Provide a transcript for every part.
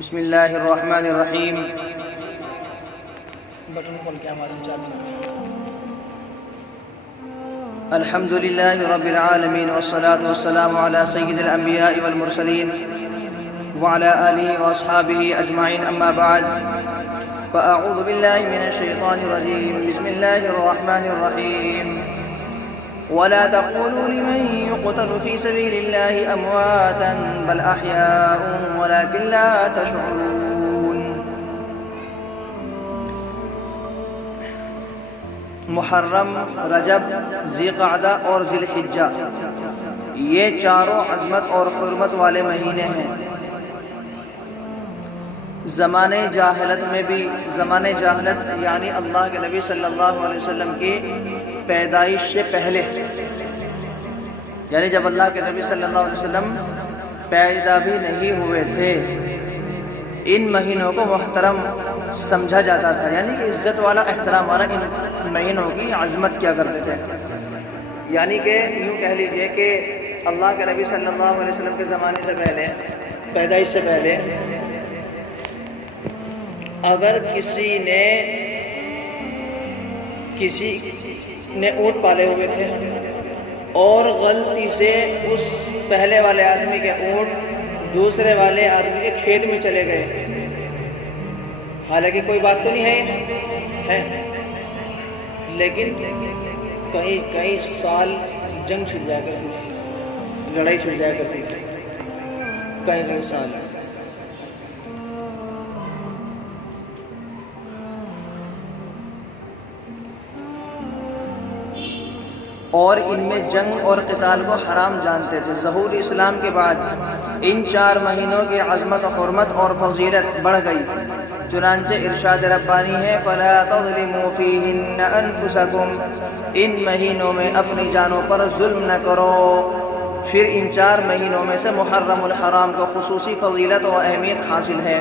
بسم اللہ الرحمن الرحیم الحمد للہ رب العالمین والصلاة والسلام علی سید الانبیاء والمرسلین وعلى آلہ واصحابہ اجمعین اما بعد فاعوذ باللہ من الشیطان الرجیم بسم اللہ الرحمن الرحیم ولا تقولوا لمن يقتل في سبيل الله أمواتا بل أحياء ولكن لا تشعرون. محرم، رجب، ذی قعدہ اور ذی الحجہ یہ چاروں عظمت اور حرمت والے مہینے ہیں. زمانے جاہلت میں بھی، زمانے جاہلت یعنی اللہ کے نبی صلی اللہ علیہ وسلم کی پیدائش سے پہلے، یعنی جب اللہ کے نبی صلی اللہ علیہ وسلم پیدا بھی نہیں ہوئے تھے، ان مہینوں کو محترم سمجھا جاتا تھا، یعنی کہ عزت والا، احترام والا ان مہینوں کی عظمت کیا کرتے تھے. یعنی کہ یوں کہہ لیجئے کہ اللہ کے نبی صلی اللہ علیہ وسلم کے زمانے سے پہلے، پیدائش سے پہلے، اگر کسی نے اونٹ پالے ہوئے تھے اور غلطی سے اس پہلے والے آدمی کے اونٹ دوسرے والے آدمی کے کھیت میں چلے گئے، حالانکہ کوئی بات تو نہیں ہے، لیکن کئی سال جنگ چھڑ جایا کرتی تھی، لڑائی چھڑ جایا کرتی تھی، کئی سال. اور ان میں جنگ اور قتال کو حرام جانتے تھے. ظہور اسلام کے بعد ان 4 مہینوں کی عظمت و حرمت اور فضیلت بڑھ گئی. چنانچہ ارشاد ربانی ہے فَلَا تَظْلِمُوا فِيهِنَّ أَنفُسَكُمْ، ان مہینوں میں اپنی جانوں پر ظلم نہ کرو. پھر ان 4 مہینوں میں سے محرم الحرام کو خصوصی فضیلت و اہمیت حاصل ہے.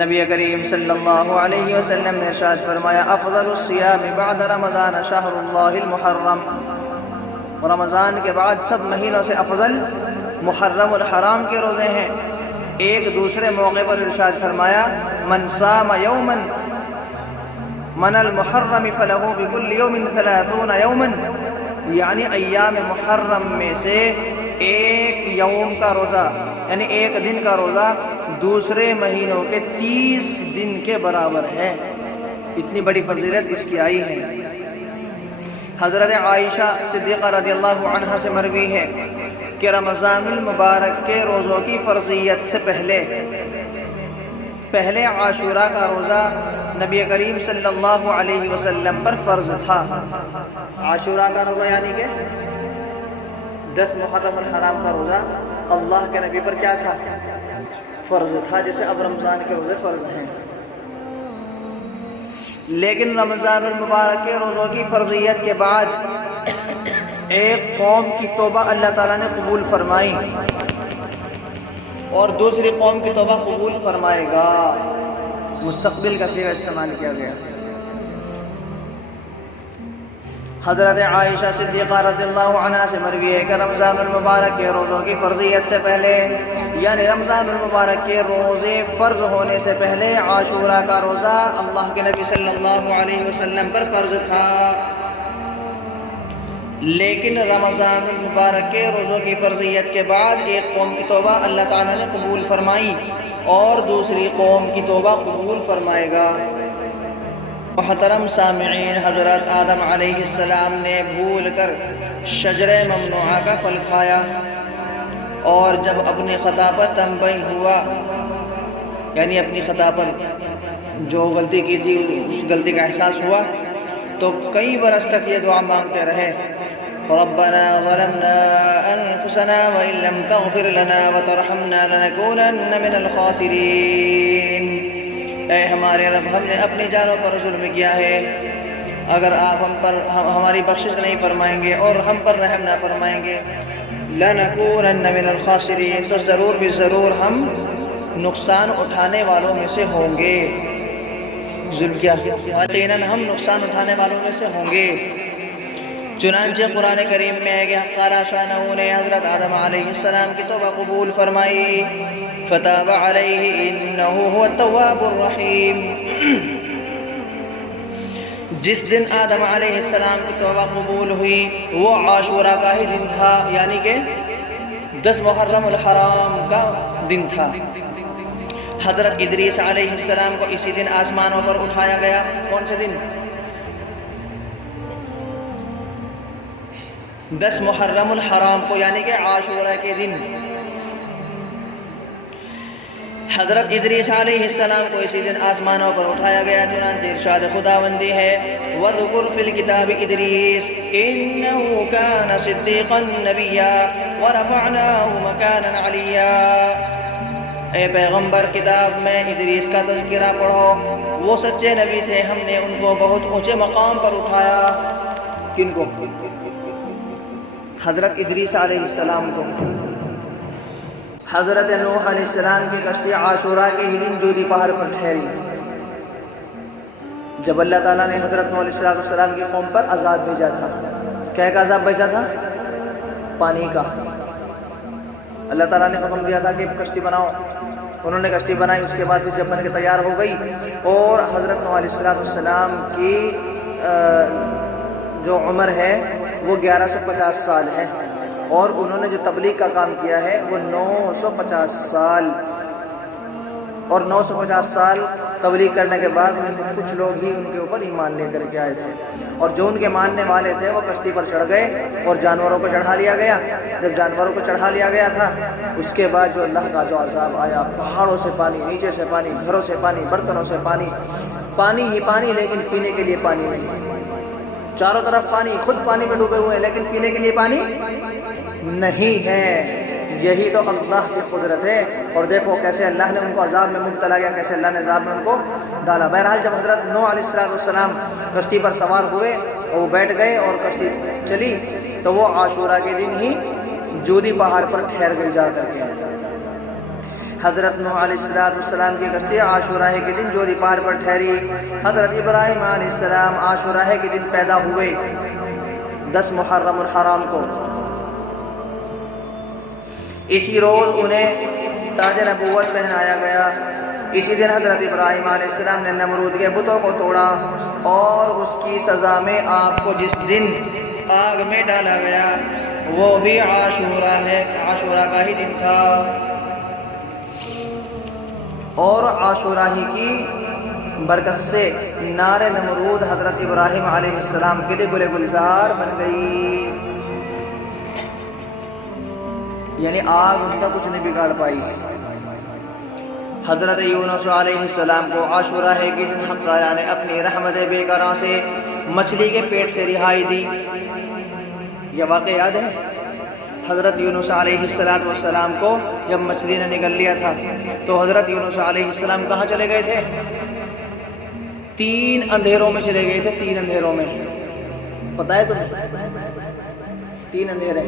نبی کریم صلی اللہ علیہ وسلم نے ارشاد فرمایا افضل الصیام بعد رمضان شہر اللہ المحرم، رمضان کے بعد سب مہینوں سے افضل محرم الحرام کے روزے ہیں. ایک دوسرے موقع پر ارشاد فرمایا من صام یوما من المحرم فلہ بکل یوم 30 یوما، یعنی ایام محرم میں سے ایک یوم کا روزہ، یعنی ایک دن کا روزہ دوسرے مہینوں کے 30 دن کے برابر ہے. اتنی بڑی فضیلت اس کی آئی ہے. حضرت عائشہ صدیقہ رضی اللہ عنہا سے مروی ہے کہ رمضان المبارک کے روزوں کی فرضیت سے پہلے عاشوراء کا روزہ نبی کریم صلی اللہ علیہ وسلم پر فرض تھا. عاشوراء کا روزہ یعنی کہ 10 محرم الحرام کا روزہ اللہ کے نبی پر کیا تھا؟ فرض تھا، جیسے اب رمضان کے روزے فرض ہیں. لیکن رمضان المبارک کے روزوں کی فرضیت کے بعد ایک قوم کی توبہ اللہ تعالیٰ نے قبول فرمائی اور دوسری قوم کی توبہ قبول فرمائے گا. مستقبل کا صیغہ استعمال کیا گیا. حضرت عائشہ صدیقہ رضی اللہ عنہا سے مروی ہے کہ رمضان المبارک کے روزوں کی فرضیت سے پہلے، یعنی رمضان المبارک کے روزے فرض ہونے سے پہلے عاشوراء کا روزہ اللہ کے نبی صلی اللہ علیہ وسلم پر فرض تھا. لیکن رمضان المبارک کے روزوں کی فرضیت کے بعد ایک قوم کی توبہ اللہ تعالیٰ نے قبول فرمائی اور دوسری قوم کی توبہ قبول فرمائے گا. محترم سامعین، حضرت آدم علیہ السلام نے بھول کر شجرہ ممنوعہ کا پھل کھایا اور جب اپنی خطا پر تنبیہ ہوا، یعنی اپنی خطا پر جو غلطی کی تھی اس غلطی کا احساس ہوا، تو کئی برس تک یہ دعا مانگتے رہے ربنا ظلمنا انفسنا وان لم تغفر لنا وترحمنا لنكونن من الخاسرین. اے ہمارے رب، ہم نے اپنی جانوں پر ظلم کیا ہے، اگر آپ ہماری بخشش نہیں فرمائیں گے اور ہم پر رحم نہ فرمائیں گے لَنَكُونَنَّ مِنَ الْخَاسِرِينَ، تو ضرور بھی ضرور ہم نقصان اٹھانے والوں میں سے ہوں گے. ظلم کیا، یقیناً ہم نقصان اٹھانے والوں میں سے ہوں گے. چنانچہ قرآن کریم میں ہے کہ قال شانہ نے حضرت آدم علیہ السلام کی توبہ قبول فرمائی فتاب علیہ انہ هو التواب الرحیم۔ جس دن آدم علیہ السلام کی توبہ قبول ہوئی وہ عاشورہ کا ہی دن تھا، یعنی کہ 10 محرم الحرام کا دن تھا۔ حضرت ادریس علیہ السلام کو اسی دن آسمانوں پر اٹھایا گیا۔ کون سے دن؟ 10 محرم الحرام کو، یعنی کہ عاشورہ کے دن حضرت ادریس علیہ السلام کو اسی دن آسمانوں پر اٹھایا گیا۔ چنانچہ ارشاد خداوندی ہے وَاذْكُرْ فِي الْكِتَابِ إِدْرِيسَ إِنَّهُ كَانَ صِدِّيقًا نَبِيًّا وَرَفَعْنَاهُ مَكَانًا عَلِيًّا۔ اے پیغمبر، کتاب میں ادریس کا تذکرہ پڑھو، وہ سچے نبی تھے، ہم نے ان کو بہت اونچے مقام پر اٹھایا۔ کن کو؟ حضرت ادریس علیہ السلام کو۔ حضرت نوح علیہ السلام کی کشتی عاشورہ کے ہی دن جودی پہاڑ پر ٹھہری، جب اللہ تعالیٰ نے حضرت نوح علیہ السلام کی قوم پر عذاب بھیجا تھا۔ کیا کا عذاب بھیجا تھا؟ پانی کا۔ اللہ تعالیٰ نے حکم دیا تھا کہ کشتی بناؤ، انہوں نے کشتی بنائی۔ اس کے بعد جب بن کے تیار ہو گئی اور حضرت نوح علیہ السلام کی جو عمر ہے وہ 1150 سال ہے، اور انہوں نے جو تبلیغ کا کام کیا ہے وہ 950 سال، اور 950 سال تبلیغ کرنے کے بعد کچھ لوگ ہی ان کے اوپر ایمان لے کر کے آئے تھے، اور جو ان کے ماننے والے تھے وہ کشتی پر چڑھ گئے اور جانوروں کو چڑھا لیا گیا۔ جب جانوروں کو چڑھا لیا گیا تھا اس کے بعد جو اللہ کا جو عذاب آیا، پہاڑوں سے پانی، نیچے سے پانی، گھروں سے پانی، برتنوں سے پانی، پانی ہی پانی، لیکن پینے کے لیے پانی نہیں۔ چاروں طرف پانی، خود پانی میں ڈوبے ہوئے ہیں لیکن پینے کے لیے پانی نہیں ہے۔ یہی تو اللہ کی قدرت ہے۔ اور دیکھو کیسے اللہ نے ان کو عذاب میں مبتلا کیا، کیسے اللہ نے عذاب میں ان کو ڈالا۔ بہرحال جب حضرت نوح علیہ السلام کشتی پر سوار ہوئے اور وہ بیٹھ گئے اور کشتی چلی تو وہ عاشورہ کے دن ہی جودی پہاڑ پر ٹھہر گئی جا کر کے۔ حضرت نوح علیہ السلام کی کشتی عاشورہ کے دن جودی پہاڑ پر ٹھہری۔ حضرت ابراہیم علیہ السلام عاشورہ کے دن پیدا ہوئے 10 محرم الحرام کو۔ اسی روز انہیں تاج نبوت پہنایا گیا۔ اسی دن حضرت ابراہیم علیہ السلام نے نمرود کے بتوں کو توڑا، اور اس کی سزا میں آپ کو جس دن آگ میں ڈالا گیا وہ بھی عاشورہ ہے، عاشورہ کا ہی دن تھا، اور عاشورہ ہی کی برکت سے نار نمرود حضرت ابراہیم علیہ السلام کے لیے گل گلزار بن گئی، یعنی آگ ان کا کچھ نہیں بگاڑ پائی۔ حضرت یونس علیہ السلام کو عاشورہ کے دن حق تعالیٰ نے اپنی رحمت بے قرار سے مچھلی کے پیٹ سے رہائی دی۔ یہ واقعہ یاد ہے؟ حضرت یونس علیہ السلام کو جب مچھلی نے نگل لیا تھا تو حضرت یونس علیہ السلام کہاں چلے گئے تھے؟ 3 اندھیروں میں چلے گئے تھے، 3 اندھیروں میں۔ پتہ ہے تمہیں 3 اندھیرے؟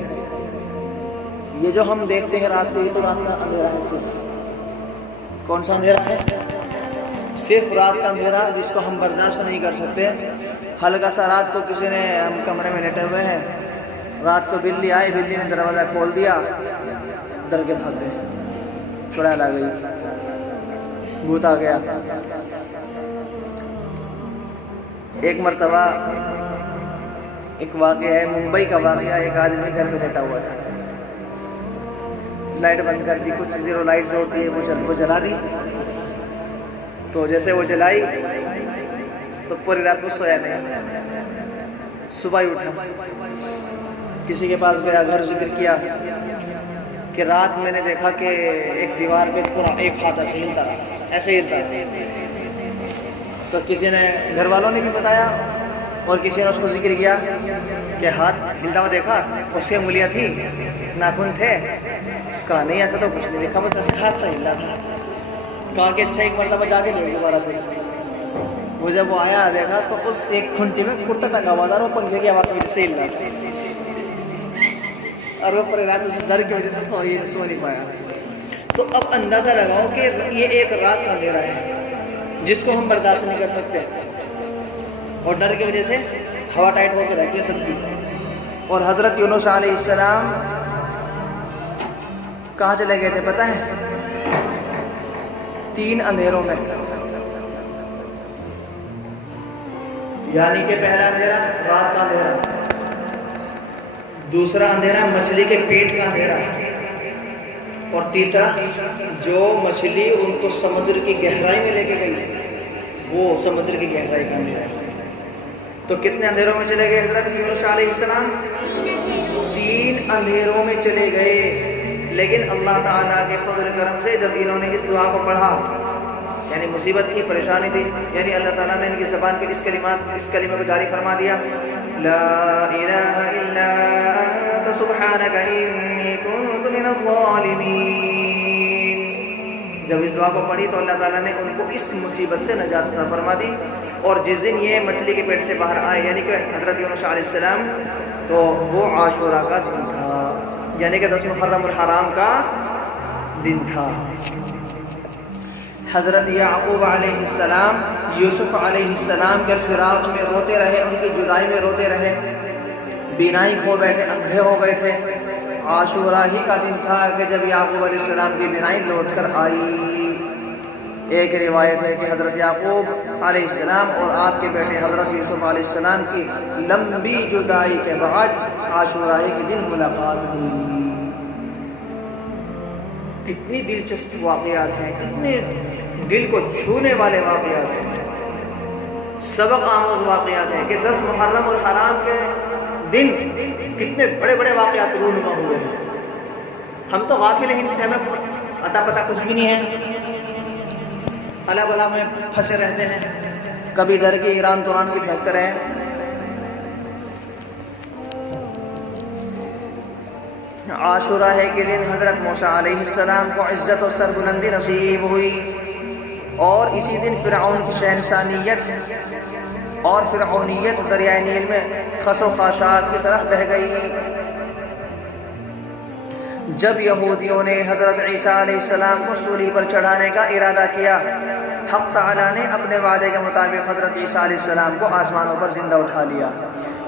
یہ جو ہم دیکھتے ہیں رات کو، یہ تو رات کا اندھیرا ہے۔ صرف کون سا اندھیرا ہے؟ صرف رات کا اندھیرا، جس کو ہم برداشت نہیں کر سکتے۔ ہلکا سا رات کو کسی نے، ہم کمرے میں لیٹے ہوئے ہیں، رات کو بلی آئی، بلی نے دروازہ کھول دیا، ڈر کے بھاگ گئے، چڑیل آ گئی، بھوت آ گیا۔ ایک مرتبہ ایک واقعہ ہے، ممبئی کا واقعہ، ایک آدمی گھر میں لیٹا ہوا تھا، لائٹ بند کر دی، کچھ زیرو لائٹ جو ہوتی ہے وہ جلا دی، تو جیسے وہ جلائی تو پوری رات کو سویا نہیں۔ صبح ہی اٹھا، کسی کے پاس گیا، گھر ذکر کیا کہ رات میں نے دیکھا کہ ایک دیوار پہ پورا ایک ہاتھ ایسے ہلتا رہا، ایسے ہلتا رہا۔ تو کسی نے، گھر والوں نے بھی بتایا اور کسی نے اس کو ذکر کیا کہ ہاتھ ہلتا ہوا دیکھا، اس کی انگلیاں تھی، ناخن تھے۔ کہا نہیں ایسا تو کچھ نہیں دیکھا، بس ایسے ہاتھ سے ہل رہا تھا۔ کہا کہ اچھا ایک مرتبہ جا کے دیکھ دوبارہ پھر۔ وہ جب وہ آیا دیکھا تو اس ایک کھنٹی میں کرتا ٹنگا ہوا تھا، اور وہ پنکھے کی آواز کی وجہ سے ہل رہا تھا، اور وہ پوری رات اس ڈر کی وجہ سے سو نہیں پایا۔ تو اب اندازہ لگاؤ کہ یہ ایک رات کا اندھیرا ہے جس کو ہم برداشت نہیں کر سکتے، اور ڈر کی وجہ سے ہوا ٹائٹ ہو کے رہتی ہے سب کی۔ اور حضرت یونس علیہ السلام کہاں چلے گئے تھے پتہ ہے؟ 3 اندھیروں میں، یعنی کہ پہلا اندھیرا رات کا اندھیرا، دوسرا اندھیرا مچھلی کے پیٹ کا اندھیرا، اور تیسرا جو مچھلی ان کو سمندر کی گہرائی میں لے کے گئی وہ سمندر کی گہرائی کا اندھیرا۔ تو کتنے اندھیروں میں چلے گئے حضرت یونس علیہ السلام؟ 3 اندھیروں میں چلے گئے۔ لیکن اللہ تعالیٰ کے فضل کرم سے جب انہوں نے اس دعا کو پڑھا، یعنی مصیبت کی پریشانی تھی، یعنی اللہ تعالیٰ نے ان کی زبان پہ اس کلمہ کو جاری فرما دیا، لا الہ الا انت سبحانک انی کنت من الظالمین۔ جب اس دعا کو پڑھی تو اللہ تعالیٰ نے ان کو اس مصیبت سے نجات عطا فرما دی۔ اور جس دن یہ مچھلی کے پیٹ سے باہر آئے، یعنی کہ حضرت یونس علیہ السلام، تو وہ عاشوراء کا دن تھا، یعنی کہ 10 محرم الحرام کا دن تھا۔ حضرت یعقوب علیہ السلام یوسف علیہ السلام کے فراق میں روتے رہے، ان کی جدائی میں روتے رہے، بینائی کھو بیٹھے، اندھے ہو گئے تھے۔ عاشوراء ہی کا دن تھا کہ جب یعقوب علیہ السلام کی بینائی لوٹ کر آئی۔ ایک روایت ہے کہ حضرت یعقوب علیہ السلام اور آپ کے بیٹے حضرت یوسف علیہ السلام کی لمبی جدائی کے بعد عاشوراء کے دن ملاقات ہوئی۔ کتنی دلچسپ واقعات ہیں، کتنے دل کو چھونے والے واقعات ہیں، سبق آموز واقعات ہیں کہ 10 محرم الحرام کے دن کتنے بڑے بڑے واقعات رونما ہوئے ہیں۔ ہم تو غافل ہیں، ان سے ہمیں عطا پتہ کچھ بھی نہیں ہے، اللہ بلا میں پھنسے رہتے ہیں، کبھی ادھر کی ایران قرآن کی پھینکتے رہے۔ عاشوراء کے دن حضرت موسیٰ علیہ السلام کو عزت و سربلندی نصیب ہوئی، اور اسی دن فرعون کی شہنشانیت اور فرعونیت دریائے نیل میں خس و خاشاک کی طرف بہہ گئی۔ جب یہودیوں نے حضرت عیسیٰ علیہ السلام کو سولی پر چڑھانے کا ارادہ کیا، حق تعالیٰ نے اپنے وعدے کے مطابق حضرت عیسیٰ علیہ السلام کو آسمانوں پر زندہ اٹھا لیا۔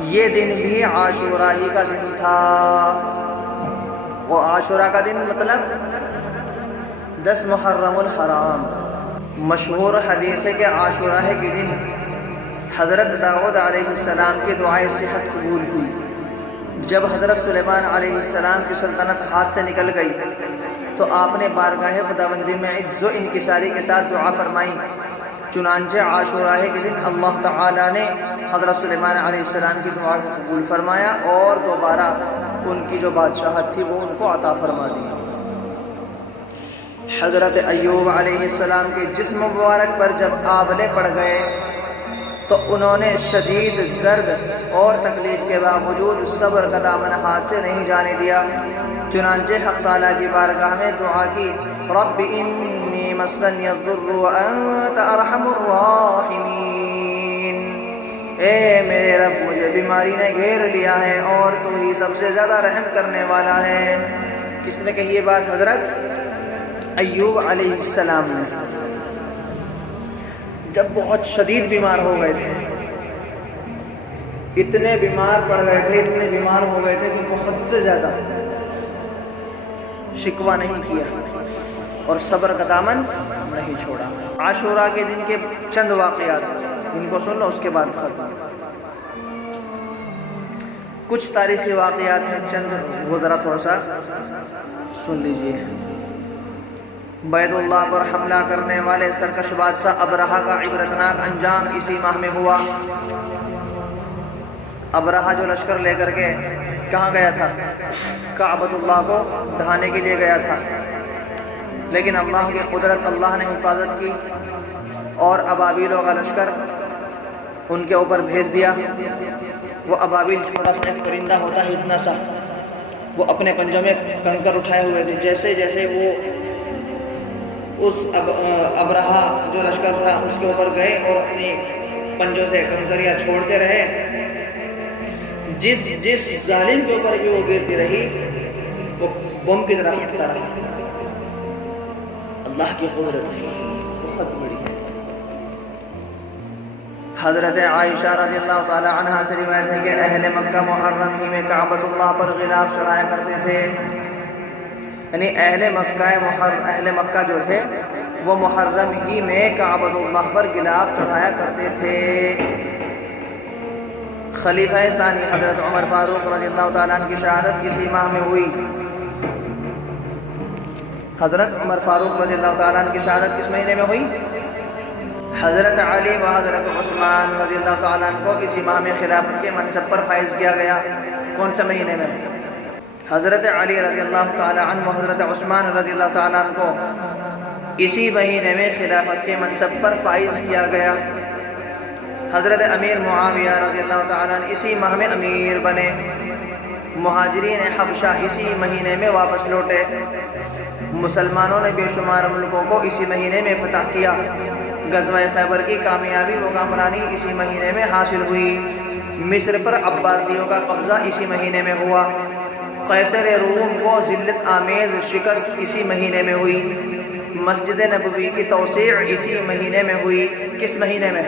یہ دن بھی عاشوراء ہی کا دن تھا۔ وہ عاشوراء کا دن مطلب 10 محرم الحرام۔ مشہور حدیث ہے کہ عاشوراء کے دن حضرت داؤد علیہ السلام کی دعائے صحت قبول ہوئی۔ جب حضرت سلیمان علیہ السلام کی سلطنت ہاتھ سے نکل گئی تو آپ نے بارگاہ خداوندی میں عز و انکساری کے ساتھ دعا فرمائی۔ چنانچہ عاشوراء کے دن اللہ تعالیٰ نے حضرت سلیمان علیہ السلام کی دعا کو قبول فرمایا اور دوبارہ ان کی جو بادشاہت تھی وہ ان کو عطا فرما دی۔ حضرت ایوب علیہ السلام کے جسم مبارک پر جب آبلے پڑ گئے تو انہوں نے شدید درد اور تکلیف کے باوجود صبر کا دامن ہاتھ سے نہیں جانے دیا۔ چنانچہ حق تعالیٰ کی بارگاہ میں دعا کی، رب انی مسنی الضر وانت ارحم الراحمین، اے میرے رب مجھے بیماری نے گھیر لیا ہے اور تو ہی سب سے زیادہ رحم کرنے والا ہے۔ کس نے کہی یہ بات؟ حضرت ایوب علیہ السلام نے، جب بہت شدید بیمار ہو گئے تھے، اتنے بیمار پڑ گئے تھے، اتنے بیمار ہو گئے تھے کہ بہت سے زیادہ شکوہ نہیں کیا اور صبر کا دامن نہیں چھوڑا۔ عاشوراء کے دن کے چند واقعات ان کو سن لو، اس کے بعد ختم۔ کچھ تاریخی واقعات ہیں، چند وہ ذرا تھوڑا سا سن لیجئے۔ بیت اللہ پر حملہ کرنے والے سرکش بادشاہ ابرہہ کا عبرتناک انجام اسی ماہ میں ہوا۔ ابرہہ جو لشکر لے کر کے کہاں گیا تھا؟ کعبۃ اللہ کو ڈھانے کے لیے گیا تھا، لیکن اللہ کی قدرت، اللہ نے حفاظت کی اور ابابیلوں کا لشکر ان کے اوپر بھیج دیا۔ وہ ابابیل چھوٹا سا ایک پرندہ ہوتا ہے اتنا سا، وہ اپنے پنجوں میں کنکر اٹھائے ہوئے تھے۔ جیسے جیسے وہ اس ابرہہ جو لشکر تھا اس کے اوپر گئے اور اپنی پنجوں سے کنکریاں چھوڑتے رہے، جس ظالم کے اوپر بھی وہ گرتی رہی وہ بم کی طرح پھٹتا رہا۔ اللہ کی قدرت بہت بڑی ہے۔ حضرت عائشہ رضی اللہ تعالی عنہا سے روایت ہے کہ اہل مکہ محرم ہی میں کعبۃ اللہ پر غلاف چڑھایا کرتے تھے، یعنی اہل مکہ جو تھے وہ محرم ہی میں کعبۃ اللہ پر غلاف چڑھایا کرتے تھے۔ خلیفہ ثانی حضرت عمر فاروق رضی اللہ تعالیٰ عنہ کی شہادت کسی ماہ میں ہوئی؟ حضرت عمر فاروق رضی اللہ تعالیٰ عنہ کی شہادت کس مہینے میں ہوئی؟ حضرت علی و حضرت عثمان رضی اللہ تعالیٰ عنہ کو کسی ماہ میں خلافت کے منصب پر فائز کیا گیا؟ کون سے مہینے میں؟ حضرت علی رضی اللہ تعالیٰ عنہ و حضرت عثمان رضی اللہ تعالیٰ عنہ کو اسی مہینے میں خلافت کے منصب پر فائز کیا گیا۔ حضرت امیر معاویہ رضی اللہ تعالیٰ عنہ اسی ماہ میں امیر بنے۔ مہاجرین حبشہ اسی مہینے میں واپس لوٹے۔ مسلمانوں نے بے شمار ملکوں کو اسی مہینے میں فتح کیا۔ غزوہ خیبر کی کامیابی و کامرانی اسی مہینے میں حاصل ہوئی۔ مصر پر عباسیوں کا قبضہ اسی مہینے میں ہوا۔ قیصر روم کو ذلت آمیز شکست اسی مہینے میں ہوئی۔ مسجد نبوی کی توسیع اسی مہینے میں ہوئی۔ کس مہینے میں؟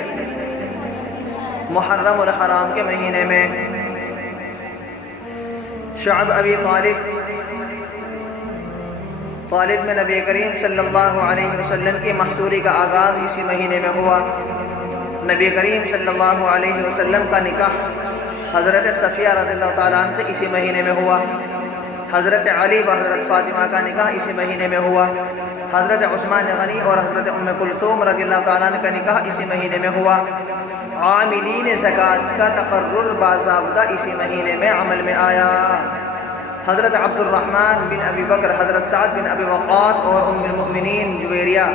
محرم الحرام کے مہینے میں۔ شعب ابی طالب میں نبی کریم صلی اللہ علیہ وسلم کی محصوری کا آغاز اسی مہینے میں ہوا۔ نبی کریم صلی اللہ علیہ وسلم کا نکاح حضرت صفیہ رضی اللہ تعالیٰ عنہ سے اسی مہینے میں ہوا۔ حضرت علی و حضرت فاطمہ کا نکاح اسی مہینے میں ہوا۔ حضرت عثمان غنی اور حضرت ام کلثوم رضی اللہ تعالیٰ عنہ کا نکاح اسی مہینے میں ہوا۔ عاملین زکوٰۃ کا تقرر باضابطہ اسی مہینے میں عمل میں آیا۔ حضرت عبد الرحمن بن ابی بکر، حضرت سعد بن ابی وقاص اور ام المؤمنین جویریہ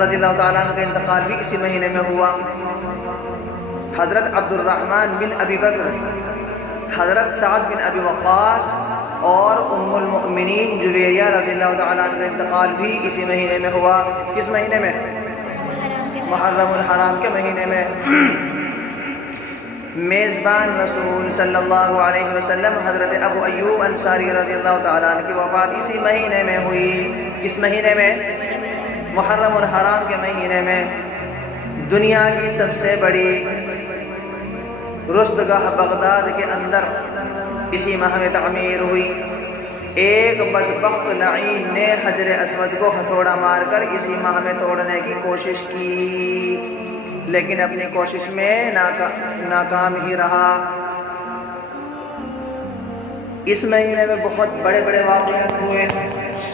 رضی اللہ تعالیٰ عنہ کا انتقال بھی اسی مہینے میں ہوا۔ حضرت عبد الرحمن بن ابی بکر، حضرت سعد بن ابی وقاص اور ام المؤمنین جویریہ رضی اللہ تعالیٰ عنہ کا انتقال بھی اسی مہینے میں ہوا۔ کس مہینے میں؟ محرم الحرام کے مہینے میں۔ میزبان رسول صلی اللہ علیہ وسلم حضرت ابو ایوب انصاری رضی اللہ تعالیٰ عنہ کی وفات اسی مہینے میں ہوئی۔ کس مہینے میں؟ محرم الحرام کے مہینے میں۔ دنیا کی سب سے بڑی رستگاہ بغداد کے اندر اسی ماہ میں تعمیر ہوئی۔ ایک بدبخت لعین نے حجر اسود کو ہتھوڑا مار کر اسی ماہ میں توڑنے کی کوشش کی، لیکن اپنی کوشش میں ناکام ہی رہا۔ اس مہینے میں بہت بڑے بڑے واقعات ہوئے۔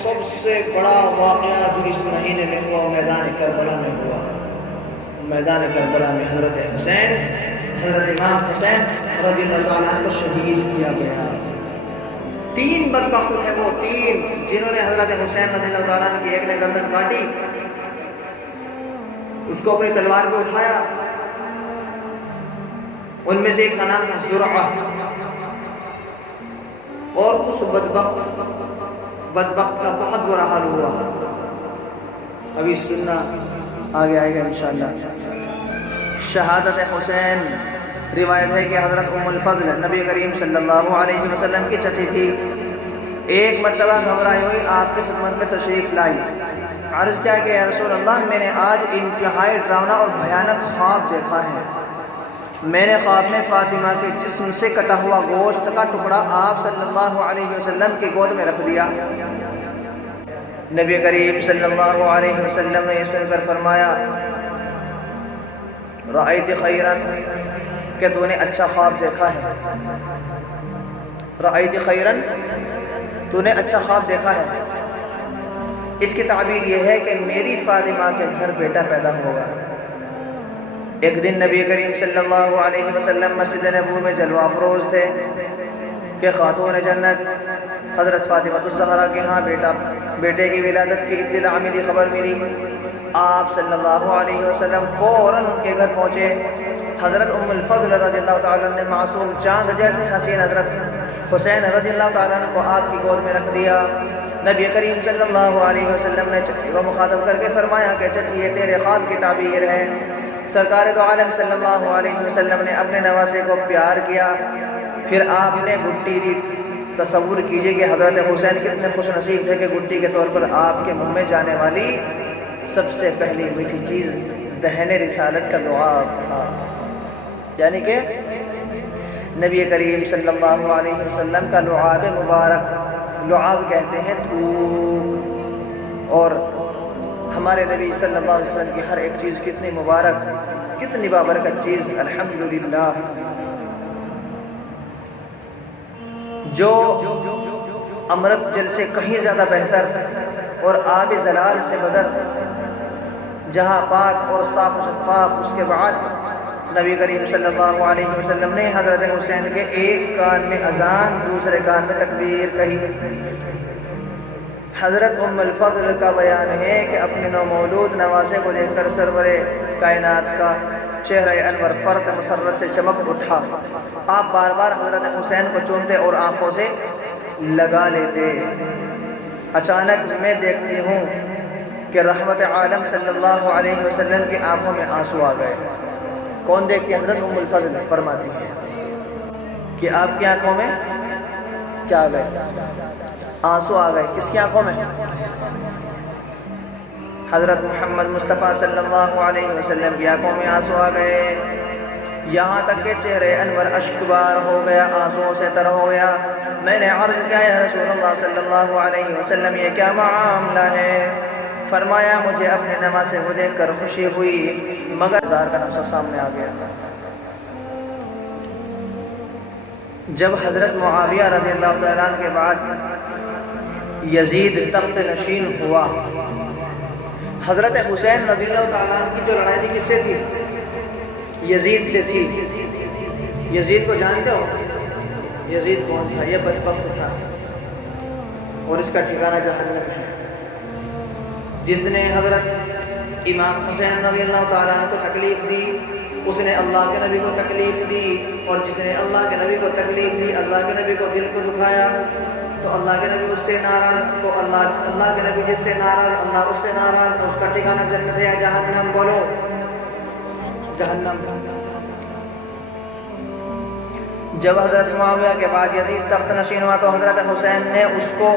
سب سے بڑا واقعہ جو اس مہینے میں ہوا میدان کربلا میں ہوا۔ میدان کربلا میں حضرت حسین، حضرت امام حسین رضی اللہ تعالیٰ عنہ کو شہید کیا گیا۔ تین بدبخت تھے وہ، تین جنہوں نے حضرت حسین رضی اللہ تعالیٰ عنہ کی ایک نے گردن کاٹی، اس کو اپنی تلوار پہ اٹھایا۔ ان میں سے ایک کا نام تھا زرعہ، اور اس بدبخت کا بہت برا حال ہوا۔ ابھی سننا آگے آئے گا انشاءاللہ۔ شہادت حسین، روایت ہے کہ حضرت ام الفضل نبی کریم صلی اللہ علیہ وسلم کی چچی تھی۔ ایک مرتبہ گھبرائی ہوئی آپ کی خدمت میں تشریف لائی۔ عرض کیا کہ یا رسول اللہ، میں نے آج انتہائی ڈراؤنا اور بھیانک خواب دیکھا ہے۔ میں نے خواب میں فاطمہ کے جسم سے کٹا ہوا گوشت کا ٹکڑا آپ صلی اللہ علیہ وسلم کی گود میں رکھ دیا۔ نبی کریم صلی اللہ علیہ وسلم نے یہ سن کر فرمایا، رأیت خیرن، کہ تو نے اچھا خواب دیکھا ہے۔ رأیت خیرن، تو نے اچھا خواب دیکھا ہے۔ اس کی تعبیر یہ ہے کہ میری فاطمہ کے گھر بیٹا پیدا ہوگا۔ ایک دن نبی کریم صلی اللہ علیہ وسلم مسجد نبوی میں جلوہ افروز تھے کہ خاتون جنت حضرت فاطمہ الزہرا کے ہاں بیٹے کی ولادت کی اطلاع ملی، خبر ملی۔ آپ صلی اللہ علیہ وسلم فوراً ان کے گھر پہنچے۔ حضرت ام الفضل رضی اللہ تعالیٰ نے معصوم چاند جیسے حسین حضرت حسین رضی اللہ تعالیٰ کو آپ کی گود میں رکھ دیا۔ نبی کریم صلی اللہ علیہ وسلم نے چچی کو مخاطب کر کے فرمایا کہ چچی، یہ تیرے خواب کی تعبیر ہے۔ سرکار دو عالم صلی اللہ علیہ وسلم نے اپنے نواسے کو پیار کیا، پھر آپ نے گٹی دی۔ تصور کیجئے کہ حضرت حسین کتنے خوش نصیب تھے کہ گٹی کے طور پر آپ کے منہ میں جانے والی سب سے پہلی میٹھی چیز دہن رسالت کا لعاب تھا، یعنی کہ نبی کریم صلی اللہ علیہ وسلم کا لعاب مبارک، لعاب کہتے ہیں تھوک، اور ہمارے نبی صلی اللہ علیہ وسلم کی ہر ایک چیز کتنی مبارک، کتنی بابرکت چیز، الحمدللہ۔ جو امرت جل سے کہیں زیادہ بہتر اور آب زلال سے بدر، جہاں پاک اور صاف و شفاف، اس کے بعد نبی کریم صلی اللہ علیہ وسلم نے حضرت حسین کے ایک کان میں اذان، دوسرے کان میں تکبیر کہی۔ حضرت ام الفضل کا بیان ہے کہ اپنے نومولود نواسے کو دیکھ کر سرور کائنات کا چہرہ انور فرد مسرت سے چمک اٹھا۔ آپ بار بار حضرت حسین کو چومتے اور آنکھوں سے لگا لیتے۔ اچانک میں دیکھتی ہوں کہ رحمت عالم صلی اللہ علیہ وسلم کی آنکھوں میں آنسو آ گئے۔ کون دیکھتی؟ حضرت ام الفضل فرماتی ہیں کہ آپ کی آنکھوں میں کیا آ گئے؟ آنسو آ گئے۔ کس کی آنکھوں میں؟ حضرت محمد مصطفیٰ صلی اللہ علیہ وسلم کی آنکھوں میں آنسو آ گئے، یہاں تک کہ چہرے انور اشکبار ہو گیا، آنسوؤں سے تر ہو گیا۔ میں نے عرض کیا یا رسول اللہ صلی اللہ علیہ وسلم یہ کیا معاملہ ہے؟ فرمایا مجھے اپنے نواسے کو دیکھ کر خوشی ہوئی، مگر زار کا نقشہ سامنے آ گیا۔ جب حضرت معاویہ رضی اللہ تعالیٰ عنہ کے بعد یزید تخت نشین ہوا، حضرت حسین رضی اللہ تعالیٰ عنہ کی جو لڑائی تھی کس سے تھی؟ یزید سے تھی۔ یزید کو جانتے ہو؟ یزید کون تھا؟ یہ بدبخت تھا اور اس کا ٹھکانہ جہنم ہے، جس نے حضرت امام حسین رضی اللہ تعالیٰ عنہ کو تکلیف دی، اس نے اللہ کے نبی کو تکلیف دی، اور جس نے اللہ کے نبی کو تکلیف دی، اللہ کے نبی کو دل کو دکھایا، تو اللہ کے نبی اس سے ناراض، تو اللہ کے نبی جس سے ناراض، اللہ اس سے ناراض، تو اس کا ٹھکانہ جنت ہے یا جہنم؟ بولو جہنم۔ جب حضرت معاویہ کے بعد یزید تخت نشین ہوا تو حضرت حسین نے اس کو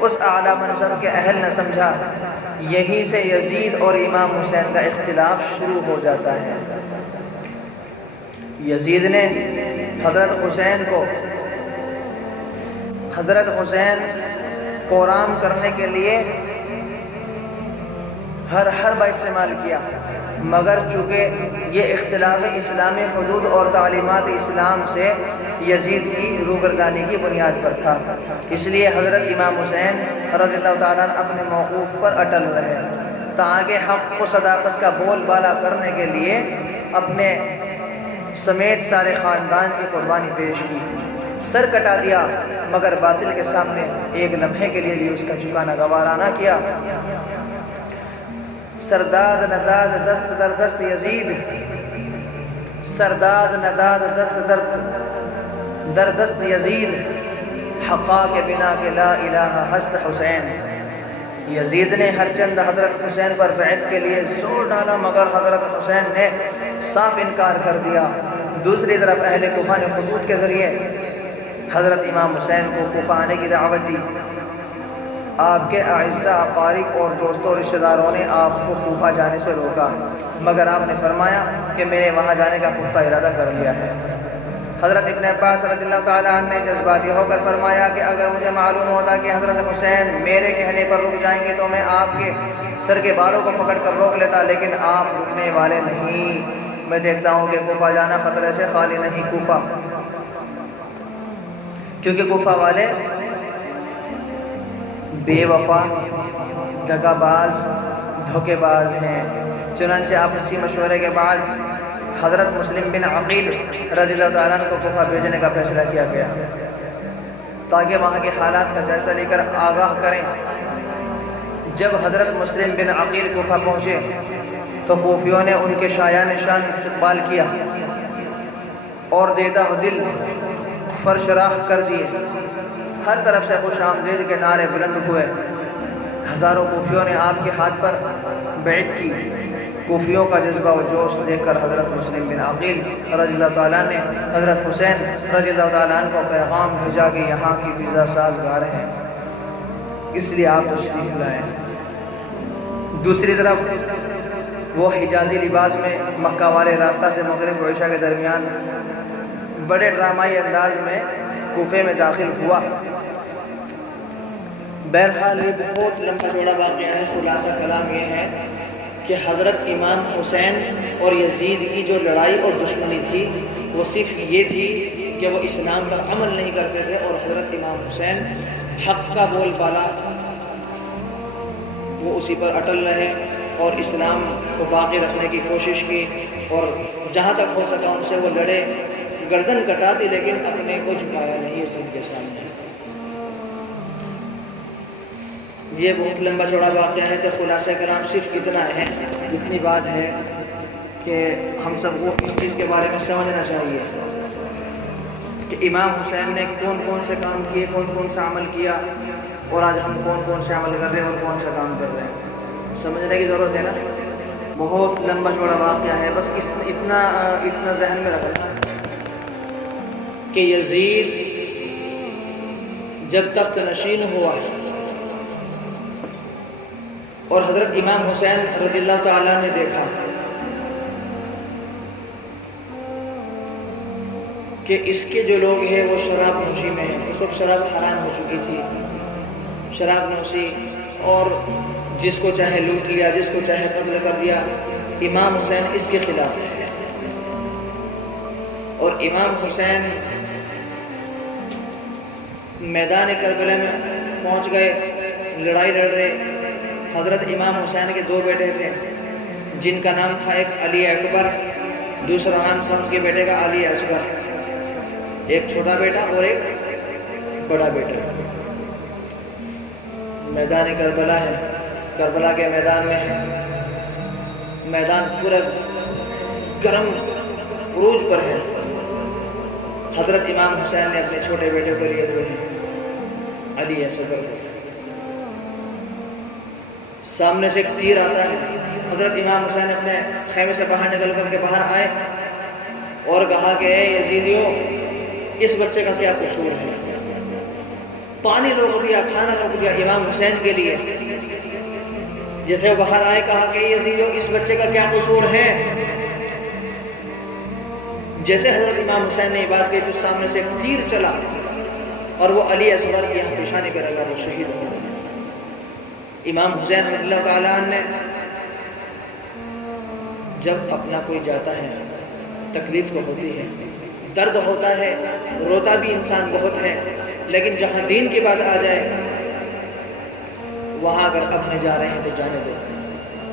اس اعلیٰ منصب کے اہل نہ سمجھا۔ یہیں سے یزید اور امام حسین کا اختلاف شروع ہو جاتا ہے۔ یزید نے حضرت حسین کو رام کرنے کے لیے ہر حربہ استعمال کیا، مگر چونکہ یہ اختلاف اسلامی حدود اور تعلیمات اسلام سے یزید کی روگردانی کی بنیاد پر تھا، اس لیے حضرت امام حسین رضی اللہ تعالیٰ اپنے موقوف پر اٹل رہے، تاکہ حق و صداقت کا بول بالا کرنے کے لیے اپنے سمیت سارے خاندان کی قربانی پیش کی، سر کٹا دیا، مگر باطل کے سامنے ایک لمحے کے لیے بھی اس کا جھکانا گوارا نہ کیا۔ سرداد نداد دست در دست یزید، سرداد نداد دست در دست یزید، حقا کے بنا کہ لا الہ ہست حسین۔ یزید نے ہر چند حضرت حسین پر بیعت کے لیے زور ڈالا، مگر حضرت حسین نے صاف انکار کر دیا۔ دوسری طرف اہل کوفہ نے خطوط کے ذریعے حضرت امام حسین کو کوفہ آنے کی دعوت دی۔ آپ کے اعزاء، اقارب اور دوستوں رشتہ داروں نے آپ کو کوفہ جانے سے روکا، مگر آپ نے فرمایا کہ میں نے وہاں جانے کا پختہ ارادہ کر لیا ہے۔ حضرت ابن عباس رضی اللہ تعالیٰ عنہ نے جذباتی ہو کر فرمایا کہ اگر مجھے معلوم ہوتا کہ حضرت حسین میرے کہنے پر رک جائیں گے تو میں آپ کے سر کے بالوں کو پکڑ کر روک لیتا، لیکن آپ رکنے والے نہیں۔ میں دیکھتا ہوں کہ کوفہ جانا خطرے سے خالی نہیں، کیونکہ کوفہ والے بے وفا، دغا باز، دھوکے باز ہیں۔ چنانچہ آپسی مشورے کے بعد حضرت مسلم بن عقیل رضی اللہ تعالیٰ عنہ کو کوفہ بھیجنے کا فیصلہ کیا گیا، تاکہ وہاں کے حالات کا جائزہ لے کر آگاہ کریں۔ جب حضرت مسلم بن عقیل کوفہ پہنچے تو کوفیوں نے ان کے شایان شان استقبال کیا اور دیدہ دل فرش راہ کر دیے۔ ہر طرف سے خوش آمدید کے نعرے بلند ہوئے۔ ہزاروں کوفیوں نے آپ کے ہاتھ پر بیعت کی۔ کوفیوں کا جذبہ و جوش دیکھ کر حضرت مسلم بن عقیل رضی اللہ تعالیٰ نے حضرت حسین رضی اللہ تعالیٰ عنہ کو پیغام بھیجا کہ یہاں کی فضا سازگار ہے، اس لیے آپ تشریف لائیں۔ دوسری طرف وہ حجازی لباس میں مکہ والے راستہ سے مغرب و عشاء کے درمیان بڑے ڈرامائی انداز میں کوفے میں داخل ہوا۔ بہرحال یہ بہت لمبا چوڑا واقعہ ہے، خلاصہ کلام یہ ہے کہ حضرت امام حسین اور یزید کی جو لڑائی اور دشمنی تھی وہ صرف یہ تھی کہ وہ اسلام پر عمل نہیں کرتے تھے، اور حضرت امام حسین حق کا بول بالا وہ اسی پر اٹل رہے اور اسلام کو باقی رکھنے کی کوشش کی، اور جہاں تک ہو سکا ان سے وہ لڑے، گردن کٹا دی، لیکن اپنے کو جھکایا نہیں یزید کے سامنے۔ یہ بہت لمبا چوڑا واقعہ ہے، تو خلاصہ کرام صرف اتنا ہے، اتنی بات ہے کہ ہم سب کو اس چیز کے بارے میں سمجھنا چاہیے کہ امام حسین نے کون کون سے کام کیے، کون کون سا عمل کیا، اور آج ہم کون کون سے عمل کر رہے ہیں اور کون سا کام کر رہے ہیں، سمجھنے کی ضرورت ہے نا۔ بہت لمبا چوڑا واقعہ ہے، بس اتنا ذہن میں رکھنا کہ یزید جب تخت نشین ہوا اور حضرت امام حسین رضی اللہ تعالیٰ نے دیکھا کہ اس کے جو لوگ ہیں وہ شراب نوشی میں ہیں، اس وقت شراب حرام ہو چکی تھی، شراب نوشی، اور جس کو چاہے لوٹ لیا، جس کو چاہے قتل کر دیا، امام حسین اس کے خلاف تھے، اور امام حسین میدان کربلا میں پہنچ گئے، لڑائی لڑ رہے۔ حضرت امام حسین کے دو بیٹے تھے جن کا نام تھا ایک علی اکبر، دوسرا نام تھا ان کے بیٹے کا علی اصغر، ایک چھوٹا بیٹا اور ایک بڑا بیٹا۔ میدان کربلا ہے، کربلا کے میدان میں ہے، میدان پورا گرم عروج پر ہے۔ حضرت امام حسین نے اپنے چھوٹے بیٹے کو لیے ہوئے ہیں، علی اصغر کو۔ سامنے سے ایک تیر آتا ہے، حضرت امام حسین اپنے خیمے سے باہر نکل کر کے باہر آئے اور کہا کہ اے یزیدیو، اس بچے کا کیا قصور ہے؟ پانی روک دیا، کھانا روک دیا امام حسین کے لیے۔ جیسے وہ باہر آئے کہا کہ یزیدیو، اس بچے کا کیا قصور ہے؟ جیسے حضرت امام حسین نے یہ بات کی تو سامنے سے ایک تیر چلا اور وہ علی اصغر کی یہاں پیشانی پہ لگا، وہ شہید ہو گیا۔ امام حسین رضی اللہ تعالیٰ عنہ نے جب اپنا کوئی جاتا ہے تکلیف تو ہوتی ہے، درد ہوتا ہے، روتا بھی انسان بہت ہے، لیکن جہاں دین کی بات آ جائے وہاں اگر اپنے جا رہے ہیں تو جانے دو،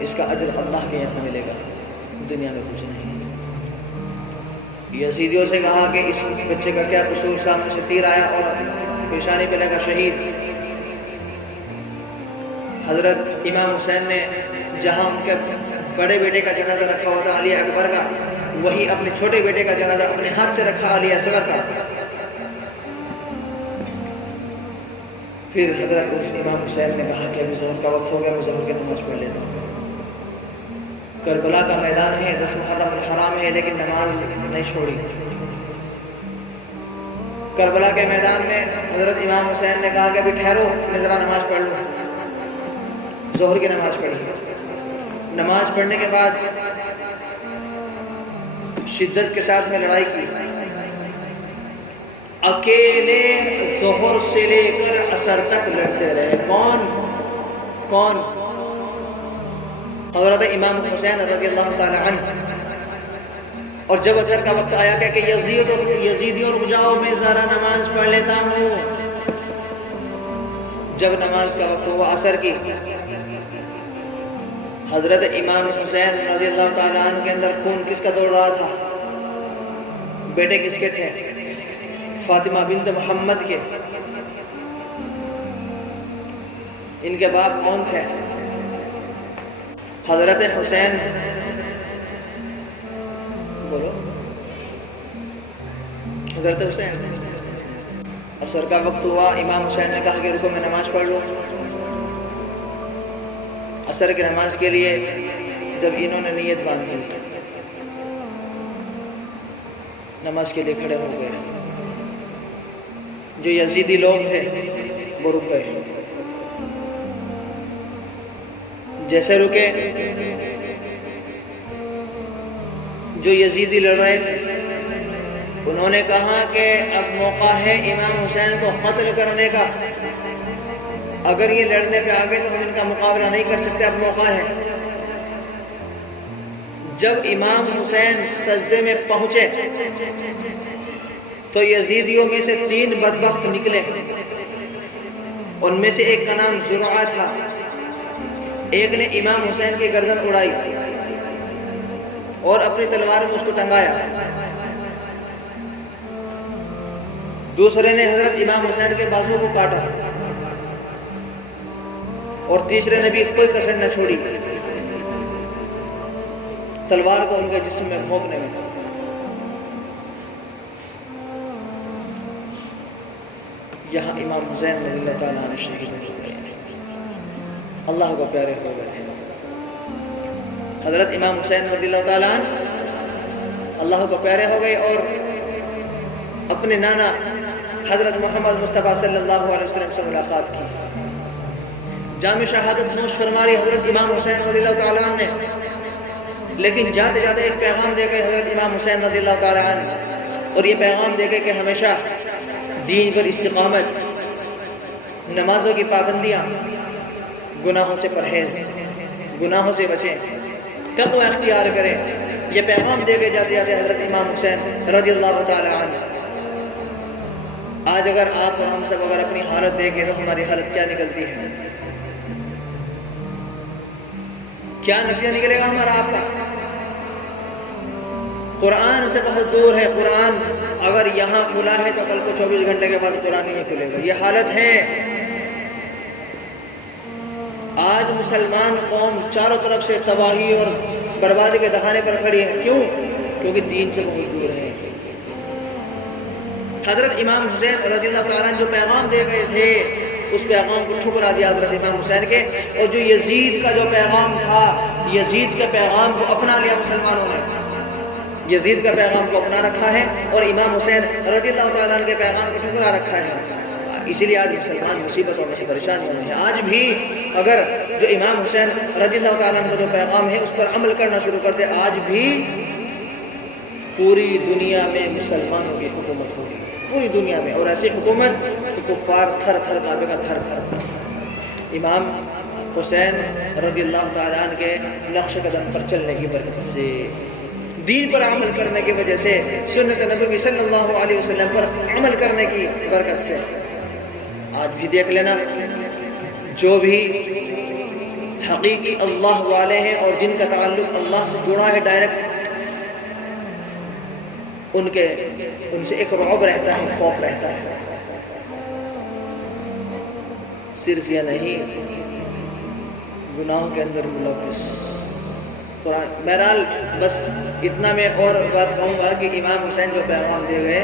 اس کا اجر اللہ کے یہاں ملے گا، دنیا میں کچھ نہیں۔ یزیدیوں سے کہا کہ اس بچے کا کیا قصور؟ سامنے سے تیر آیا اور پیشانی پہ لگا، شہید۔ حضرت امام حسین نے جہاں ان کے بڑے بیٹے کا جنازہ رکھا ہوا تھا علی اکبر کا، وہی اپنے چھوٹے بیٹے کا جنازہ اپنے ہاتھ سے رکھا، علی اصغر کا۔ پھر حضرت اس امام حسین نے کہا کہ ابھی ظہر کا وقت ہو گیا، میں ظہر کی نماز پڑھ لیتا ہوں۔ کربلا کا میدان ہے، 10 محرم الحرام ہے، لیکن نماز نہیں چھوڑی۔ کربلا کے میدان میں حضرت امام حسین نے کہا کہ ابھی ٹھہرو، میں ذرا نماز پڑھ لوں۔ ظہر کی نماز پڑھی، نماز پڑھنے کے بعد شدت کے ساتھ میں لڑائی کی، اکیلے ظہر سے لے کر عصر تک لڑتے رہے۔ کون؟ حضرت امام حسین رضی اللہ تعالی عنہ۔ اور جب عصر کا وقت آیا کہ یزیدیوں رک جاؤ، میں ذرا نماز پڑھ لیتا ہوں۔ جب نماز کا وقت ہوا عصر کی، حضرت امام حسین رضی اللہ تعالیٰ عنہ کے اندر خون کس کا دوڑ رہا تھا؟ بیٹے کس کے تھے؟ فاطمہ بنت محمد کے۔ ان کے باپ کون تھے؟ حضرت حسین، بولو، حضرت حسین۔ عصر کا وقت ہوا، امام حسین نے کہا کہ رکو میں نماز پڑھ لوں۔ عصر کی نماز کے لیے جب انہوں نے نیت باندھی، نماز کے لیے کھڑے ہو گئے۔ جو یزیدی لوگ تھے وہ رک گئے۔ جیسے رکے، جو یزیدی لڑ رہے تھے انہوں نے کہا کہ اب موقع ہے امام حسین کو قتل کرنے کا۔ اگر یہ لڑنے پہ آگے تو ہم ان کا مقابلہ نہیں کر سکتے، اب موقع ہے۔ جب امام حسین سجدے میں پہنچے تو یزیدیوں میں سے 3 بدبخت نکلے، ان میں سے ایک کا نام زرعہ تھا۔ ایک نے امام حسین کی گردن اڑائی اور اپنی تلوار میں اس کو ٹنگایا، دوسرے نے حضرت امام حسین کے بازو کو کاٹا، اور تیسرے نے بھی کوئی کسر نہ چھوڑی، تلوار کو ان کے جسم میں گھونپنے میں۔ یہاں امام حسین رضی اللہ تعالیٰ عنہ شہید ہو گئے، اللہ کو پیارے ہو گئے۔ حضرت امام حسین رضی اللہ تعالیٰ عنہ اللہ کو پیارے ہو گئے اور اپنے نانا حضرت محمد مصطفیٰ صلی اللہ علیہ وسلم سے ملاقات کی۔ جام شہادت نوش فرما رہی حضرت امام حسین رضی اللہ تعالیٰ عنہ نے، لیکن جاتے جاتے ایک پیغام دے گئے حضرت امام حسین رضی اللہ تعالیٰ عنہ، اور یہ پیغام دے گئے کہ ہمیشہ دین پر استقامت، نمازوں کی پابندیاں، گناہوں سے پرہیز، گناہوں سے بچیں، تقوی اختیار کریں۔ یہ پیغام دے گئے جاتے جاتے حضرت امام حسین رضی اللہ تعالیٰ عنہ۔ آج اگر آپ اور ہم سب اگر اپنی حالت دیکھیں تو ہماری حالت کیا نکلتی ہے؟ کیا نتیجہ نکلے گا ہمارا آپ کا؟ قرآن سے بہت دور ہے۔ قرآن اگر یہاں کھلا ہے تو کل کو 24 گھنٹے کے بعد قرآن نہیں کھلے گا، یہ حالت ہے۔ آج مسلمان قوم چاروں طرف سے تباہی اور بربادی کے دہانے پر کھڑی ہے، کیوں؟ کیونکہ دین سے بہت دور ہے۔ حضرت امام حسین رضی اللہ تعالیٰ جو پیغام دے گئے تھے اس پیغام کو ٹھکرا دیا حضرت امام حسین کے، اور جو یزید کا جو پیغام تھا، یزید کے پیغام کو اپنا لیا مسلمانوں نے، یزید کا پیغام کو اپنا رکھا ہے اور امام حسین رضی اللہ تعالیٰ عنہ کے پیغام کو ٹھکرا رکھا ہے۔ اسی لیے آج مسلمان مصیبتوں میں پریشانیوں میں ہیں۔ آج بھی اگر جو امام حسین رضی اللہ تعالیٰ عنہ کا جو پیغام ہے اس پر عمل کرنا شروع کر دے، آج بھی پوری دنیا میں مسلمانوں کی حکومت ہوگی، پوری دنیا میں، اور ایسی حکومت کہ کفار تھر تھر کانپے گا، تھر تھر۔ امام حسین رضی اللہ تعالیٰ عنہ کے نقش قدم پر چلنے کی برکت سے، دین پر عمل کرنے کی وجہ سے، سنت نبوی صلی اللہ علیہ وسلم پر عمل کرنے کی برکت سے، آج بھی دیکھ لینا جو بھی حقیقی اللہ والے ہیں اور جن کا تعلق اللہ سے جڑا ہے ڈائریکٹ، ان سے ایک رعب رہتا ہے، خوف رہتا ہے۔ صرف یہ نہیں، گناہوں کے اندر ملوث۔ بہرحال بس اتنا میں اور بات کہوں گا کہ امام حسین جو پیغام دے گئے،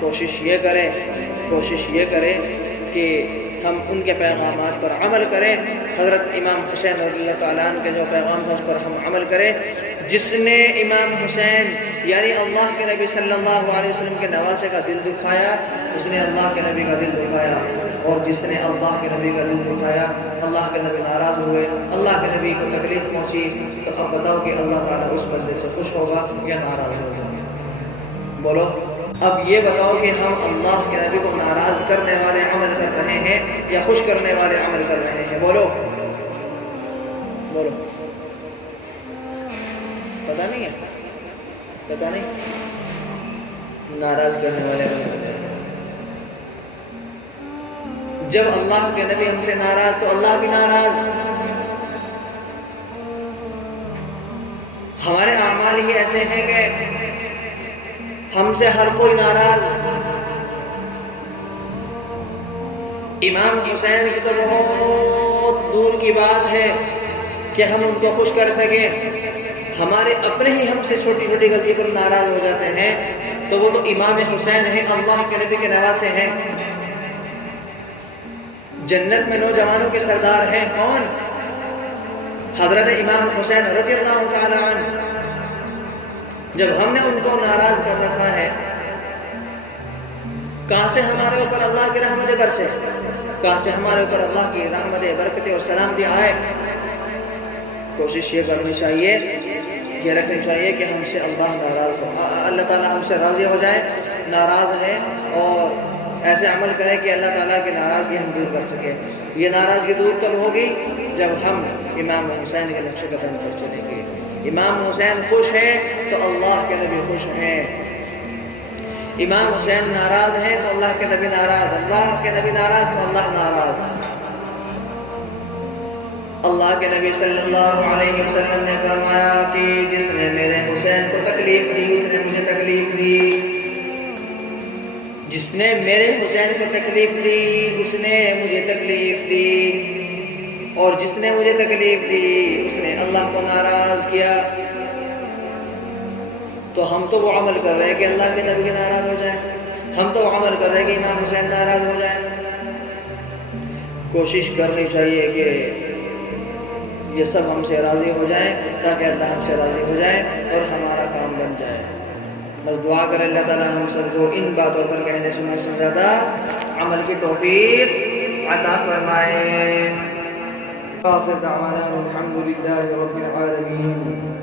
کوشش یہ کریں کہ ہم ان کے پیغامات پر عمل کریں۔ حضرت امام حسین رضی اللہ تعالیٰ عنہ کے جو پیغام تھا اس پر ہم عمل کریں۔ جس نے امام حسین یعنی اللہ کے نبی صلی اللہ علیہ وسلم کے نواسے کا دل دکھایا، اس نے اللہ کے نبی کا دل دکھایا، اور جس نے اللہ کے نبی کا دل دکھایا، اللہ کے نبی ناراض ہوئے، اللہ کے نبی کو تکلیف پہنچی، تو اب بتاؤ کہ اللہ تعالیٰ اس بندے سے خوش ہوگا یا ناراض ہوگا؟ بولو، اب یہ بتاؤ کہ ہم اللہ کے نبی کو ناراض کرنے والے عمل کر رہے ہیں یا خوش کرنے والے عمل کر رہے ہیں؟ بولو پتہ نہیں ہے، پتہ نہیں، ناراض کرنے والے عمل کر رہے ہیں۔ جب اللہ کے نبی ہم سے ناراض تو اللہ بھی ناراض۔ ہمارے اعمال ہی ایسے ہیں کہ ہم سے ہر کوئی ناراض۔ امام حسین کی تو بہت دور کی بات ہے کہ ہم ان کو خوش کر سکیں، ہمارے اپنے ہی ہم سے چھوٹی چھوٹی غلطی پر ناراض ہو جاتے ہیں، تو وہ تو امام حسین ہیں، اللہ کے نبی کے نواسے ہیں، جنت میں نوجوانوں کے سردار ہیں۔ کون؟ حضرت امام حسین رضی اللہ تعالی عنہ۔ جب ہم نے ان کو ناراض کر رکھا ہے، کہاں سے ہمارے اوپر اللہ کی رحمت برسے؟ کہاں سے ہمارے اوپر اللہ کی رحمت برکت اور سلامتی آئے؟ کوشش یہ کرنی چاہیے، یہ رکھنی چاہیے کہ ہم سے اللہ ناراض ہو، اللہ تعالیٰ ہم سے راضی ہو جائے، ناراض ہے، اور ایسے عمل کریں کہ اللہ تعالیٰ کی ناراضگی ہم دور کر سکیں۔ یہ ناراضگی دور کب ہوگی؟ جب ہم امام حسین کے نقش قدم پر چلیں گے۔ امام حسین خوش ہے تو اللہ کے نبی خوش ہیں، امام حسین ناراض ہیں تو اللہ کے نبی ناراض، اللہ کے نبی ناراض تو اللہ ناراض۔ اللہ کے نبی صلی اللہ علیہ وسلم نے فرمایا کہ جس نے میرے حسین کو تکلیف دی اس نے مجھے تکلیف دی، جس نے میرے حسین کو تکلیف دی اس نے مجھے تکلیف دی، اور جس نے مجھے تکلیف دی اس نے اللہ کو ناراض کیا۔ تو ہم تو وہ عمل کر رہے ہیں کہ اللہ کے نبی کے ناراض ہو جائیں، ہم تو وہ عمل کر رہے ہیں کہ امام حسین ناراض ہو جائیں۔ کوشش کرنی چاہیے کہ یہ سب ہم سے راضی ہو جائیں تاکہ اللہ ہم سے راضی ہو جائے اور ہمارا کام بن جائے۔ بس دعا کریں اللہ تعالیٰ ہم سب کو ان باتوں پر کہنے سننے سے زیادہ عمل کی توفیق عطا فرمائے۔ آخر دعوانا الحمد للہ رب العالمین۔